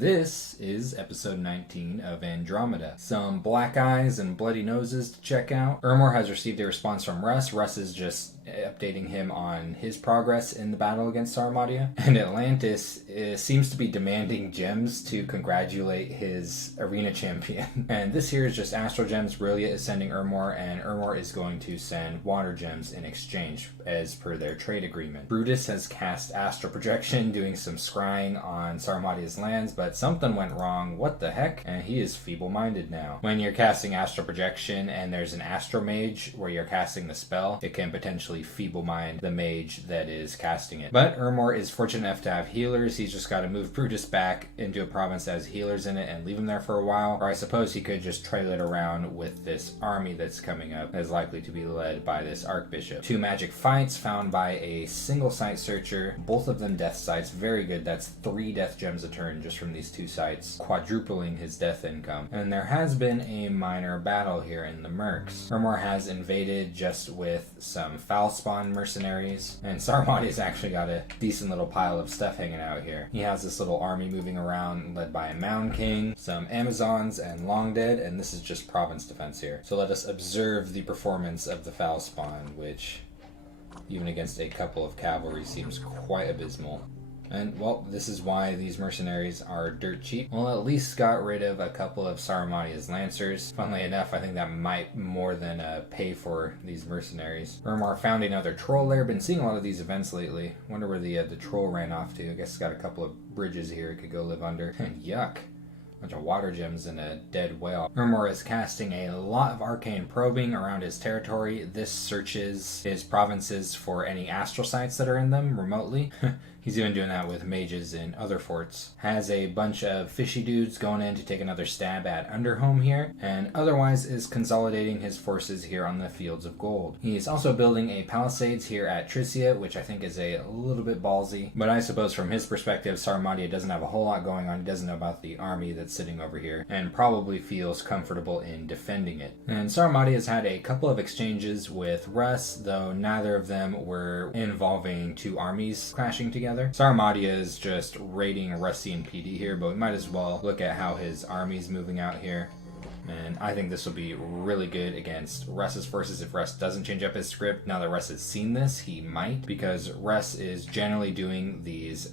This is episode 19 of Andromeda. Some black eyes and bloody noses to check out. Armmore has received a response from Russ. Russ is just updating him on his progress in the battle against Armmore. And Atlantis seems to be demanding gems to congratulate his arena champion. And this here is just astral gems. Brillia is sending Armmore, and Armmore is going to send water gems in exchange as per their trade agreement. Brutus has cast astral projection, doing some scrying on Sarmatia's lands, but something went wrong. What the heck? And he is feeble-minded now. When you're casting astral projection and there's an astral mage where you're casting the spell, it can potentially feeble-mind the mage that is casting it. But Armmore is fortunate enough to have healers. He's just got to move Brutus back into a province that has healers in it and leave him there for a while. Or I suppose he could just trail it around with this army that's coming up that is likely to be led by this Archbishop. 2 magic fights found by a single site searcher. Both of them death sites. Very good. That's 3 death gems a turn just from these 2 sites, quadrupling his death income. And there has been a minor battle here in the Mercs. Armmore has invaded just with some foul spawn mercenaries, and Sarmatia's actually got a decent little pile of stuff hanging out here. He has this little army moving around led by a Mound King, some Amazons, and Long Dead, and this is just province defense here. So let us observe the performance of the foul spawn, which even against a couple of cavalry seems quite abysmal. And, well, this is why these mercenaries are dirt cheap. Well, at least got rid of a couple of Sarmatia's lancers. Funnily enough, I think that might more than pay for these mercenaries. Armmore found another troll lair. Been seeing a lot of these events lately. Wonder where the troll ran off to. I guess it's got a couple of bridges here it could go live under. Yuck. Bunch of water gems and a dead whale. Armmore is casting a lot of arcane probing around his territory. This searches his provinces for any astral sites that are in them remotely. He's even doing that with mages in other forts. Has a bunch of fishy dudes going in to take another stab at Underhome here, and otherwise is consolidating his forces here on the Fields of Gold. He's also building a palisades here at Tricia, which I think is a little bit ballsy, but I suppose from his perspective, Sarmatia doesn't have a whole lot going on. He doesn't know about the army that's sitting over here, and probably feels comfortable in defending it. And Sarmatia has had a couple of exchanges with Russ, though neither of them were involving 2 armies clashing together. Sarmatia is just raiding Rusty and PD here, but we might as well look at how his army's moving out here. And I think this will be really good against Russ's forces if Russ doesn't change up his script. Now that Russ has seen this, he might, because Russ is generally doing these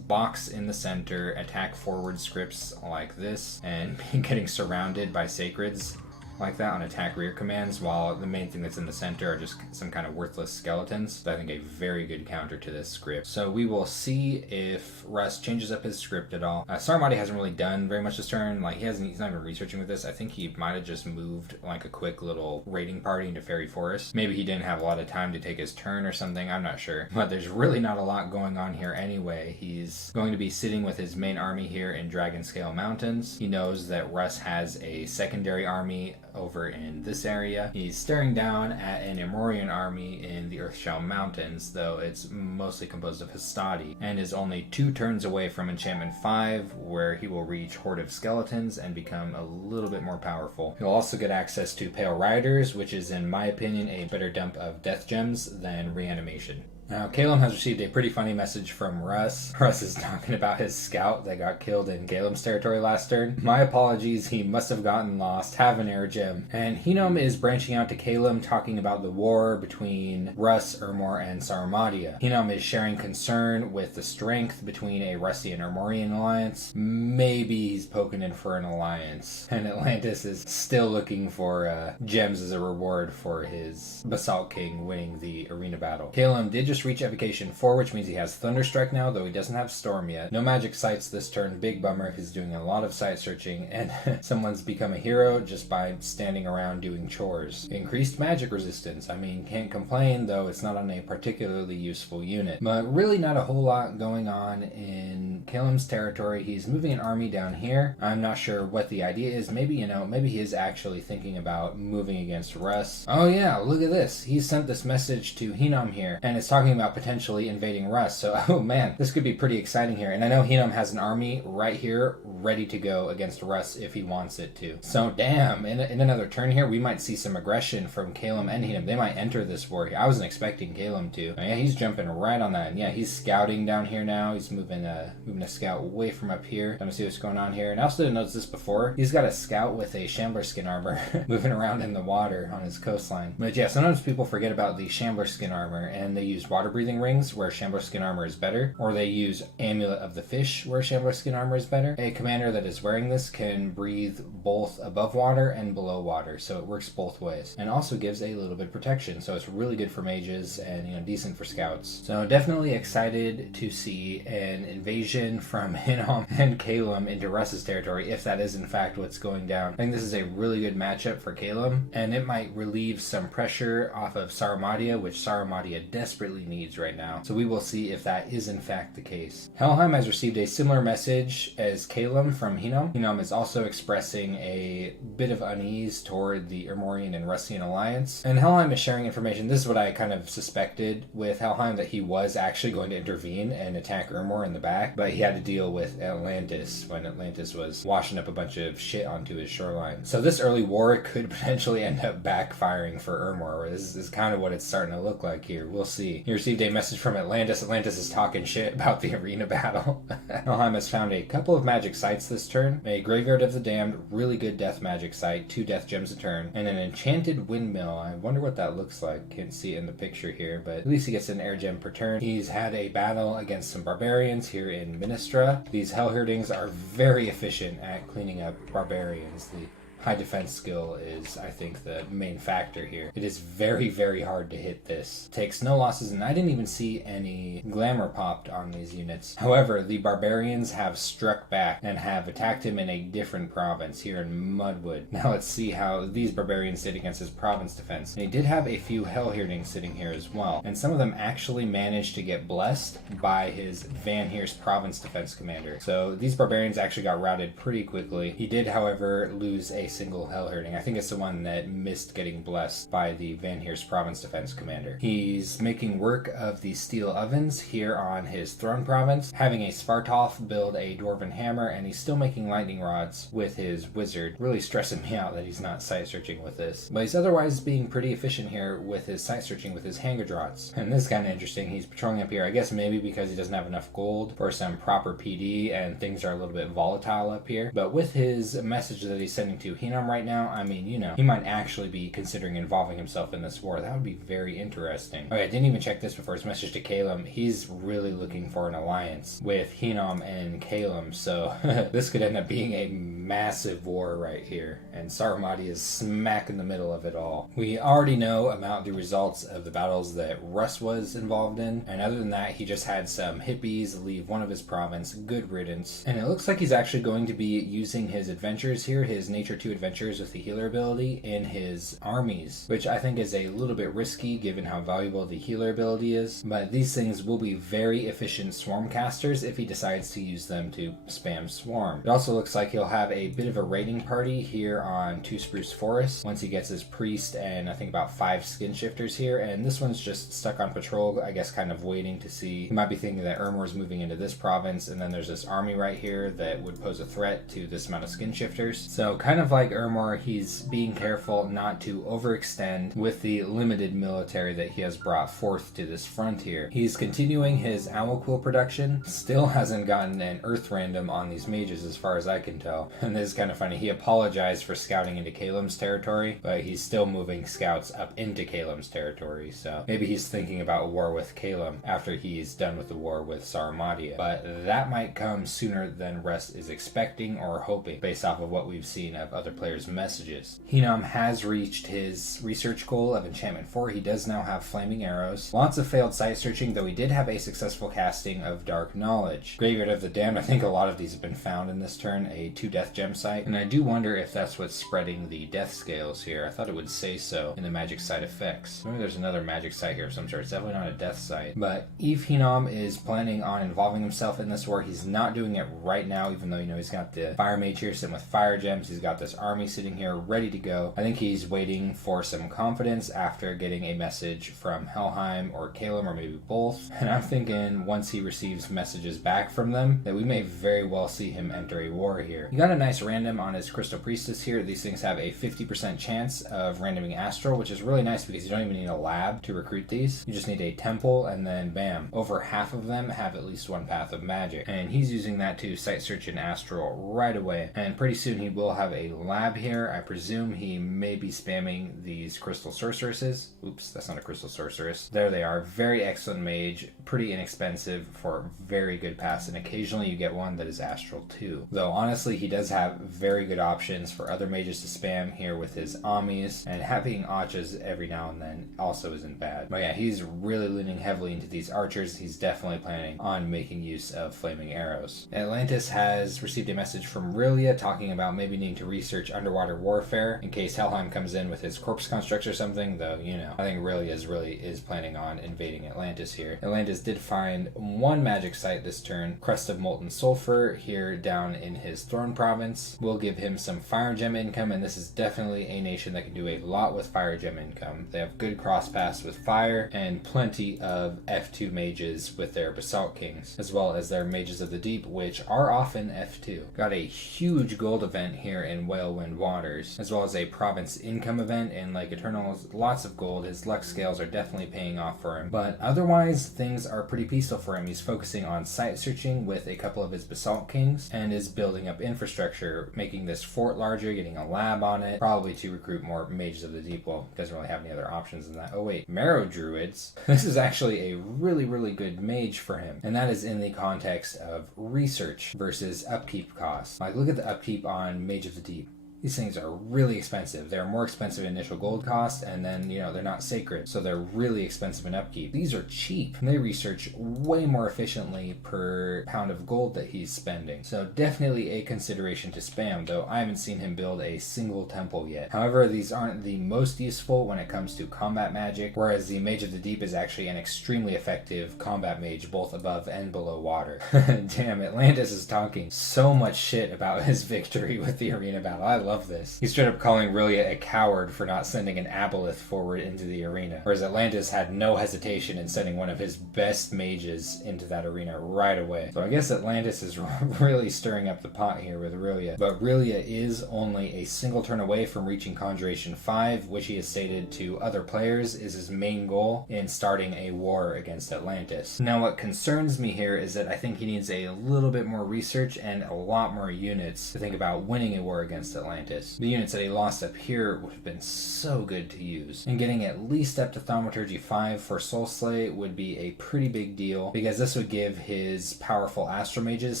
box in the center, attack forward scripts like this, and getting surrounded by sacreds like that on attack rear commands, while the main thing that's in the center are just some kind of worthless skeletons. So I think a very good counter to this script. So we will see if Russ changes up his script at all. Sarmatia hasn't really done very much this turn. Like he's not even researching with this. I think he might have just moved like a quick little raiding party into Fairy Forest. Maybe he didn't have a lot of time to take his turn or something. I'm not sure. But there's really not a lot going on here anyway. He's going to be sitting with his main army here in Dragonscale Mountains. He knows that Russ has a secondary army over in this area. He's staring down at an Amorian army in the Earthshell Mountains, though it's mostly composed of Hastati, and is only 2 turns away from Enchantment 5, where he will reach Horde of Skeletons and become a little bit more powerful. He'll also get access to Pale Riders, which is, in my opinion, a better dump of Death Gems than Reanimation. Now, Calum has received a pretty funny message from Russ. Russ is talking about his scout that got killed in Calum's territory last turn. My apologies, he must have gotten lost. Have an air gem. And Hinnom is branching out to Calum, talking about the war between Russ, Armmore, and Sarmatia. Hinnom is sharing concern with the strength between a Rusty and Armorian alliance. Maybe he's poking in for an alliance. And Atlantis is still looking for gems as a reward for his Basalt King winning the arena battle. Calum did just reach Evocation 4, which means he has Thunderstrike now, though he doesn't have Storm yet. No magic sites this turn. Big bummer. He's doing a lot of site searching, and someone's become a hero just by standing around doing chores. Increased magic resistance. I mean, can't complain, though it's not on a particularly useful unit. But really not a whole lot going on in Calum's territory. He's moving an army down here. I'm not sure what the idea is. Maybe, maybe he is actually thinking about moving against Russ. Oh yeah, look at this. He sent this message to Hinnom here, and it's talking about potentially invading Russ. So, oh man, this could be pretty exciting here. And I know Hinnom has an army right here ready to go against Russ if he wants it to. So, damn, in another turn here, we might see some aggression from Calum and Hinnom. They might enter this war here. I wasn't expecting Calum to. Yeah, he's jumping right on that. And yeah, he's scouting down here now. He's moving moving a scout way from up here. I'm gonna see what's going on here. And I also didn't notice this before. He's got a scout with a shambler skin armor moving around in the water on his coastline. But yeah, sometimes people forget about the shambler skin armor and they use water breathing rings where shambler skin armor is better, or they use amulet of the fish where shambler skin armor is better. A commander that is wearing this can breathe both above water and below water, so it works both ways, and also gives a little bit of protection, so it's really good for mages and, you know, decent for scouts. So definitely excited to see an invasion from Hinnom and Calum into Russ's territory, if that is in fact what's going down. I think this is a really good matchup for Calum, and it might relieve some pressure off of Sarmatia, which Sarmatia desperately needs right now. So we will see if that is in fact the case. Helheim has received a similar message as Calum from Hinnom. Hinnom is also expressing a bit of unease toward the Armmorian and Russian alliance, and Helheim is sharing information. This is what I kind of suspected with Helheim, that he was actually going to intervene and attack Armmore in the back, but he had to deal with Atlantis when Atlantis was washing up a bunch of shit onto his shoreline. So this early war could potentially end up backfiring for Armmore. This is kind of what it's starting to look like here. We'll see. He received a message from Atlantis. Atlantis is talking shit about the arena battle. Helheim has found a couple of magic sites this turn. A Graveyard of the Damned, really good death magic site, 2 death gems a turn, and an enchanted windmill. I wonder what that looks like. Can't see it in the picture here, but at least he gets an air gem per turn. He's had a battle against some barbarians here in Ministra. These Hellherdings are very efficient at cleaning up barbarians. The high defense skill is, I think, the main factor here. It is very, very hard to hit this. Takes no losses, and I didn't even see any glamour popped on these units. However, the barbarians have struck back and have attacked him in a different province here in Mudwood. Now let's see how these barbarians did against his province defense. And he did have a few Hellherdings sitting here as well, and some of them actually managed to get blessed by his Van Heer's province defense commander. So these barbarians actually got routed pretty quickly. He did, however, lose a single Hellherding. I think it's the one that missed getting blessed by the Van Heer's province defense commander. He's making work of the steel ovens here on his throne province, having a Svartalf build a dwarven hammer, and he's still making lightning rods with his wizard. Really stressing me out that he's not sight searching with this. But he's otherwise being pretty efficient here with his sight searching with his Hangardrots. And this is kind of interesting. He's patrolling up here, I guess maybe because he doesn't have enough gold for some proper PD and things are a little bit volatile up here. But with his message that he's sending to Hinnom right now, I mean, you know, he might actually be considering involving himself in this war. That would be very interesting. Okay, I didn't even check this before his message to Calum. He's really looking for an alliance with Hinnom and Calum, so this could end up being a massive war right here, and Sarmatia is smack in the middle of it all. We already know about the results of the battles that Russ was involved in, and other than that, he just had some hippies leave one of his province. Good riddance. And it looks like he's actually going to be using his adventures here, his Nature 2 adventures with the healer ability, in his armies, which I think is a little bit risky given how valuable the healer ability is, but these things will be very efficient swarm casters if he decides to use them to spam swarm. It also looks like he'll have a bit of a raiding party here on Two Spruce Forest once he gets his priest and I think about 5 skin shifters here, and this one's just stuck on patrol, I guess kind of waiting to see. He might be thinking that Armmore's moving into this province, and then there's this army right here that would pose a threat to this amount of skin shifters. So kind of like Armmore, he's being careful not to overextend with the limited military that he has brought forth to this front here. He's continuing his owl quill production, still hasn't gotten an earth random on these mages as far as I can tell. And this is kind of funny, he apologized for scouting into Calum's territory, but he's still moving scouts up into Calum's territory, so maybe he's thinking about war with Calum after he's done with the war with Sarmatia. But that might come sooner than Russ is expecting or hoping, based off of what we've seen of other players' messages. Hinnom has reached his research goal of enchantment 4. He does now have flaming arrows. Lots of failed sight searching, though he did have a successful casting of dark knowledge. Graveyard of the Damned, I think a lot of these have been found in this turn, a 2 death gem site, and I do wonder if that's what's spreading the death scales here. I thought it would say so in the magic site effects. Maybe there's another magic site here of some sort. It's definitely not a death site. But if Hinnom is planning on involving himself in this war, he's not doing it right now, even though, you know, he's got the fire mage here sitting with fire gems. He's got this army sitting here ready to go. I think he's waiting for some confidence after getting a message from Helheim or Calum, or maybe both. And I'm thinking once he receives messages back from them, that we may very well see him enter a war here. He got a nice random on his Crystal Priestess here. These things have a 50% chance of randoming Astral, which is really nice because you don't even need a lab to recruit these. You just need a temple, and then bam, over half of them have at least one path of magic. And he's using that to site search in Astral right away. And pretty soon he will have a lab here. I presume he may be spamming these Crystal Sorceresses. Oops, that's not a Crystal Sorceress. There they are. Very excellent mage. Pretty inexpensive for very good paths. And occasionally you get one that is Astral too. Though honestly, he does have very good options for other mages to spam here with his Amis. And having Achas every now and then also isn't bad. But yeah, he's really leaning heavily into these archers. He's definitely planning on making use of flaming arrows. Atlantis has received a message from Rilia talking about maybe needing to research underwater warfare in case Helheim comes in with his corpse constructs or something, though, you know, I think Rilia is planning on invading Atlantis here. Atlantis did find one magic site this turn, Crest of Molten Sulfur, here down in his throne province. Will give him some fire gem income, and this is definitely a nation that can do a lot with fire gem income. They have good cross paths with fire and plenty of F2 mages with their Basalt Kings, as well as their Mages of the Deep, which are often F2. Got a huge gold event here in Whalewind Waters, as well as a province income event in Lake Eternals. Lots of gold. His luck scales are definitely paying off for him. But otherwise, things are pretty peaceful for him. He's focusing on site searching with a couple of his Basalt Kings and is building up infrastructure, making this fort larger, getting a lab on it, probably to recruit more Mages of the Deep. Well, doesn't really have any other options than that. Oh wait, Marrow Druids. This is actually a really good mage for him, and that is in the context of research versus upkeep costs. Like, look at the upkeep on Mage of the Deep. These things are really expensive. They're more expensive initial gold cost, and then, you know, they're not sacred, so they're really expensive in upkeep. These are cheap. They research way more efficiently per pound of gold that he's spending. So definitely a consideration to spam, though I haven't seen him build a single temple yet. However, these aren't the most useful when it comes to combat magic, whereas the Mage of the Deep is actually an extremely effective combat mage, both above and below water. Damn, Atlantis is talking so much shit about his victory with the arena battle. I love this. He's straight up calling Rilia a coward for not sending an aboleth forward into the arena, whereas Atlantis had no hesitation in sending one of his best mages into that arena right away. So I guess Atlantis is really stirring up the pot here with Rilia. But Rilia is only a single turn away from reaching Conjuration 5, which he has stated to other players is his main goal in starting a war against Atlantis. Now what concerns me here is that I think he needs a little bit more research and a lot more units to think about winning a war against Atlantis. The units that he lost up here would have been so good to use. And getting at least up to Thaumaturgy 5 for Soulslay would be a pretty big deal, because this would give his powerful Astral Mages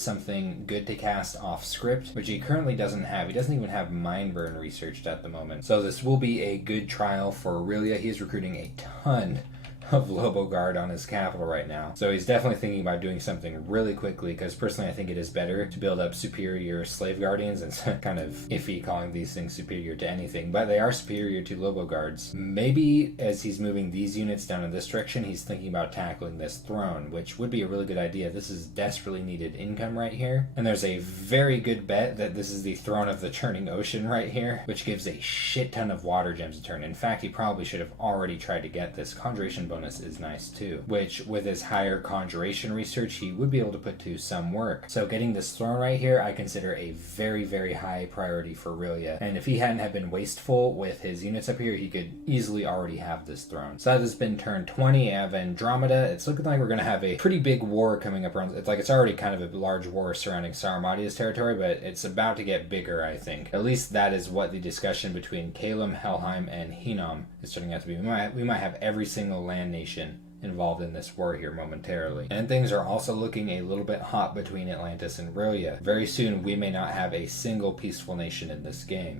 something good to cast off script, which he currently doesn't have. He doesn't even have Mindburn researched at the moment. So this will be a good trial for Aurelia. He is recruiting a ton of Lobo Guard on his capital right now. So he's definitely thinking about doing something really quickly, because personally I think it is better to build up superior Slave Guardians. It's kind of iffy calling these things superior to anything, but they are superior to Lobo Guards. Maybe as he's moving these units down in this direction, he's thinking about tackling this throne, which would be a really good idea. This is desperately needed income right here. And there's a very good bet that this is the throne of the churning ocean right here, which gives a shit ton of water gems a turn. In fact, he probably should have already tried to get this. Conjuration bonus is nice too, which with his higher conjuration research he would be able to put to some work. So getting this throne right here I consider a very high priority for Rilia, and if he hadn't have been wasteful with his units up here, he could easily already have this throne. So that has been turn 20 of Andromeda. It's looking like we're going to have a pretty big war coming up around. It's already kind of a large war surrounding Saramadia's territory, but it's about to get bigger, I think. At least that is what the discussion between Calum, Helheim, and Hinnom is turning out to be. We might have every single land nation involved in this war here momentarily. And things are also looking a little bit hot between Atlantis and Rilia. Very soon we may not have a single peaceful nation in this game.